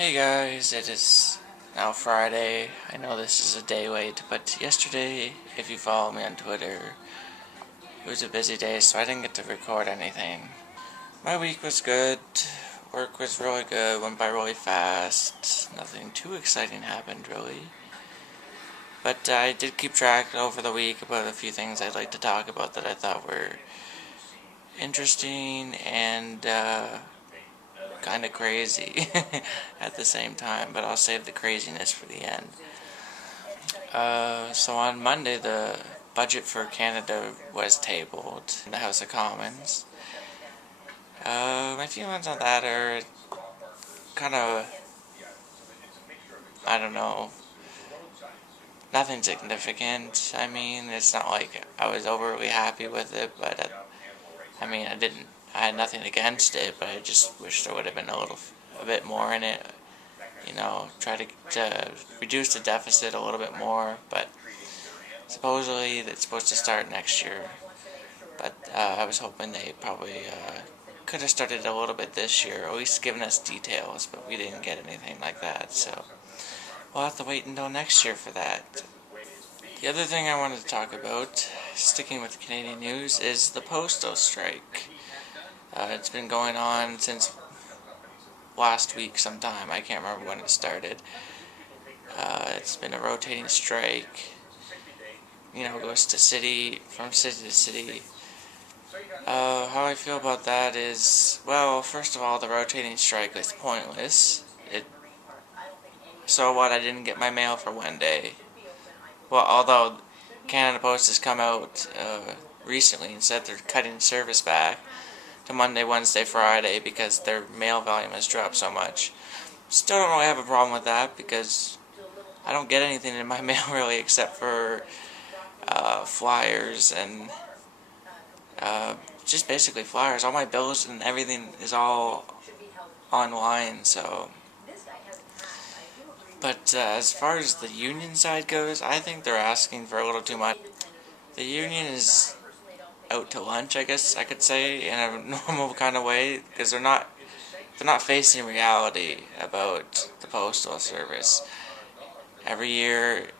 Hey guys, it is now Friday. I know this is a day late, but yesterday, if you follow me on Twitter, it was a busy day, so I didn't get to record anything. My week was good. Work was really good, went by really fast. Nothing too exciting happened, really. But I did keep track over the week about a few things I'd like to talk about that I thought were interesting and kind of crazy at the same time, but I'll save the craziness for the end. So on Monday, the budget for Canada was tabled in the House of Commons. My feelings on that are kind of, I don't know, nothing significant. I mean, it's not like I was overly happy with it, but I had nothing against it, but I just wish there would have been a bit more in it. Try to reduce the deficit a little bit more, but supposedly it's supposed to start next year. But I was hoping they probably could have started a little bit this year, or at least given us details, but we didn't get anything like that, so we'll have to wait until next year for that. The other thing I wanted to talk about, sticking with Canadian news, is the postal strike. It's been going on since last week sometime. I can't remember when it started. It's been a rotating strike. Goes from city to city. How I feel about that is, well, first of all, the rotating strike is pointless. So what? I didn't get my mail for one day. Well, although Canada Post has come out recently and said they're cutting service back to Monday, Wednesday, Friday because their mail volume has dropped so much. Still don't really have a problem with that because I don't get anything in my mail really except for flyers and just basically flyers. All my bills and everything is all online, so. But as far as the union side goes, I think they're asking for a little too much. The union is out to lunch, I guess I could say, in a normal kind of way, because they're not facing reality about the postal service. Every year,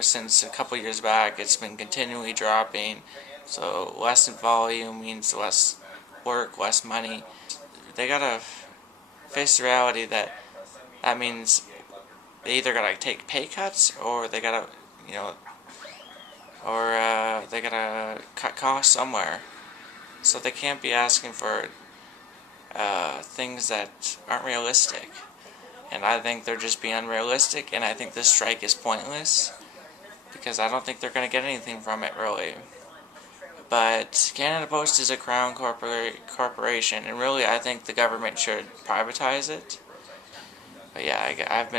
since a couple years back, it's been continually dropping. So less in volume means less work, less money. They gotta face the reality that means they either gotta take pay cuts or they gotta, they gotta cut costs somewhere. So they can't be asking for things that aren't realistic. And I think they're just being unrealistic, and I think this strike is pointless because I don't think they're going to get anything from it, really. But Canada Post is a crown corporation, and really I think the government should privatize it. But yeah, I've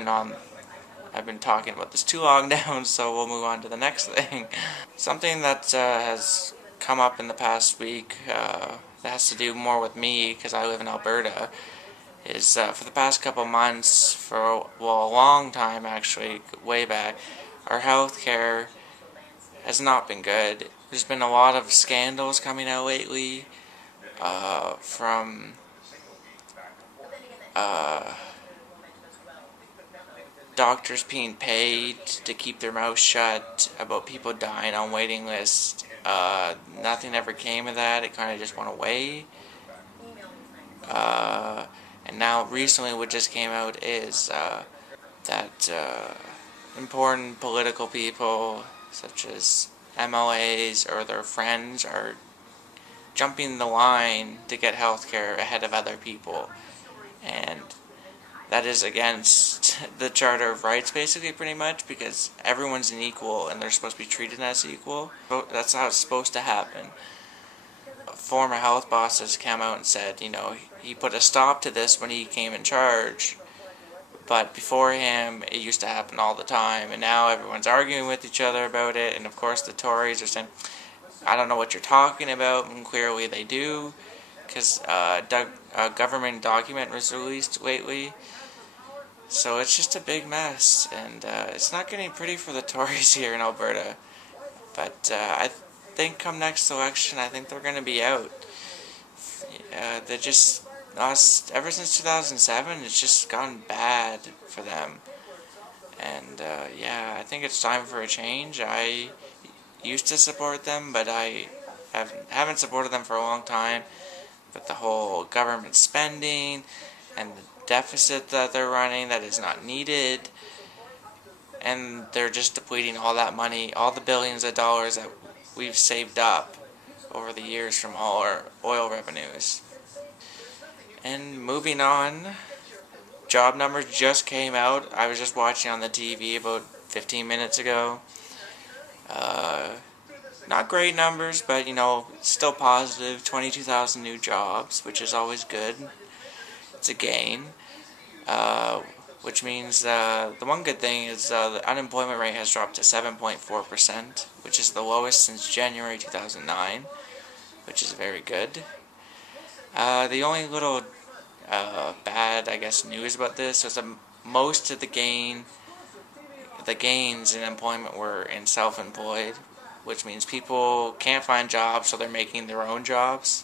been talking about this too long now, so we'll move on to the next thing. Something that has come up in the past week that has to do more with me because I live in Alberta is for the past couple months, a long time actually, way back, our healthcare has not been good. There's been a lot of scandals coming out lately from doctors being paid to keep their mouth shut about people dying on waiting lists. Nothing ever came of that. It kind of just went away. And now recently what just came out is that important political people such as MLAs or their friends are jumping the line to get healthcare ahead of other people. And that is against the Charter of Rights, basically, pretty much, because everyone's an equal and they're supposed to be treated as equal. That's how it's supposed to happen. A former health boss has come out and said, he put a stop to this when he came in charge, but before him, it used to happen all the time, and now everyone's arguing with each other about it, and of course the Tories are saying, I don't know what you're talking about, and clearly they do, because a government document was released lately. So it's just a big mess, and it's not getting pretty for the Tories here in Alberta. But I think come next election, I think they're going to be out. They're just ever since 2007, it's just gotten bad for them. And yeah, I think it's time for a change. I used to support them, but I haven't supported them for a long time. With the whole government spending and the deficit that they're running that is not needed, and they're just depleting all that money, all the billions of dollars that we've saved up over the years from all our oil revenues. And moving on, job numbers just came out. I was just watching on the TV about 15 minutes ago. Uh, Not great numbers, but still positive. 22,000 new jobs, which is always good. It's a gain. Uh, which means the one good thing is the unemployment rate has dropped to 7.4%, which is the lowest since January 2009, which is very good. The only little bad, I guess, news about this was that most of the gains in employment were in self-employed, which means people can't find jobs, so they're making their own jobs.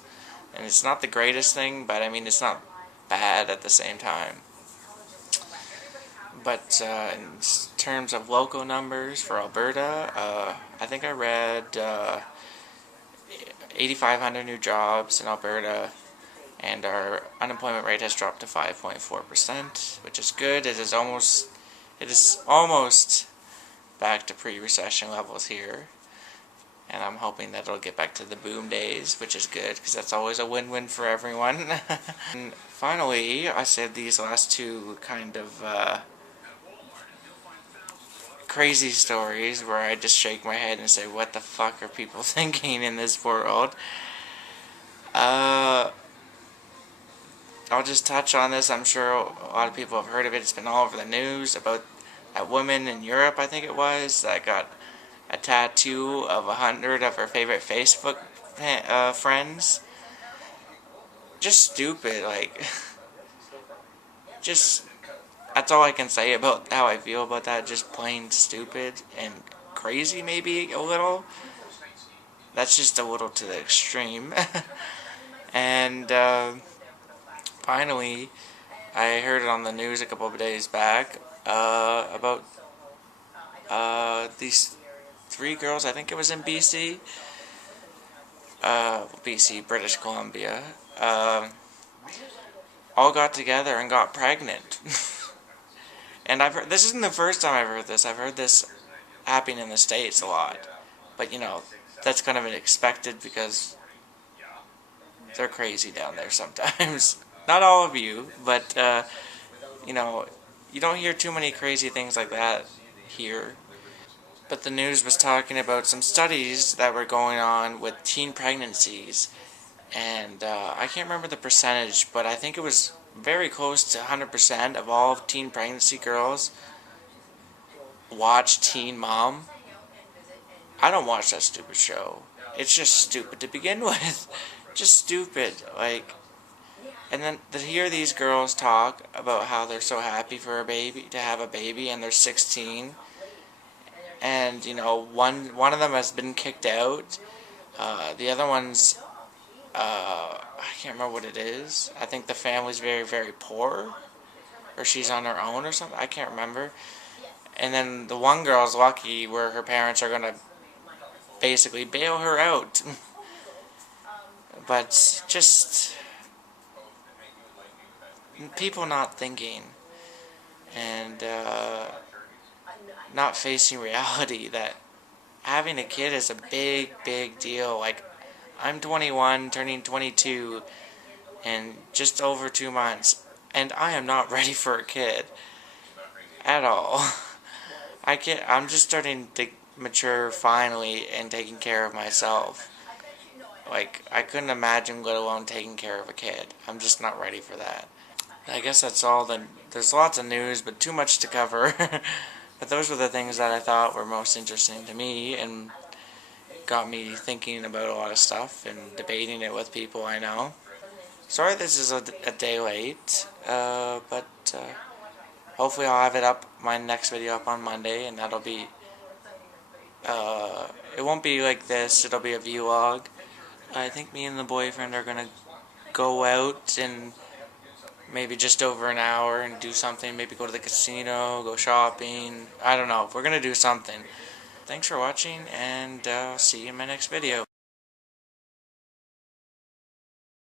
And it's not the greatest thing, but I mean, it's not bad at the same time. But in terms of local numbers for Alberta, I think I read 8,500 new jobs in Alberta, and our unemployment rate has dropped to 5.4%, which is good. It is almost back to pre-recession levels here, and I'm hoping that it'll get back to the boom days, which is good because that's always a win-win for everyone. And finally, I said these last two kind of crazy stories where I just shake my head and say, what the fuck are people thinking in this world? I'll just touch on this. I'm sure a lot of people have heard of it. It's been all over the news about that woman in Europe, I think it was, that got a tattoo of 100 of her favorite Facebook friends. Just stupid, like, just, that's all I can say about how I feel about that. Just plain stupid and crazy, maybe a little. That's just a little to the extreme. And finally, I heard it on the news a couple of days back about these three girls. I think it was in BC, British Columbia. All got together and got pregnant. And this isn't the first time I've heard this. I've heard this happening in the States a lot. But, that's kind of expected because they're crazy down there sometimes. Not all of you, but, you don't hear too many crazy things like that here. But the news was talking about some studies that were going on with teen pregnancies. And I can't remember the percentage, but I think it was very close to 100% of all teen pregnancy girls watch Teen Mom. I don't watch that stupid show. It's just stupid to begin with. Just stupid. Like, and then to hear these girls talk about how they're so happy for to have a baby, and they're 16, and one of them has been kicked out. The other one's I can't remember what it is. I think the family's very, very poor, or she's on her own or something. I can't remember. And then the one girl's lucky where her parents are gonna basically bail her out. But just people not thinking and not facing reality that having a kid is a big, big deal. Like, I'm 21, turning 22 in just over 2 months, and I am not ready for a kid at all. I'm just starting to mature finally and taking care of myself. Like, I couldn't imagine, let alone taking care of a kid. I'm just not ready for that. I guess that's all. There's lots of news, but too much to cover. But those were the things that I thought were most interesting to me and got me thinking about a lot of stuff and debating it with people I know. Sorry this is a day late, but hopefully I'll have my next video up on Monday, and that'll be, it won't be like this, it'll be a vlog. I think me and the boyfriend are gonna go out and maybe just over an hour and do something. Maybe go to the casino, go shopping. I don't know. We're going to do something. Thanks for watching, and see you in my next video.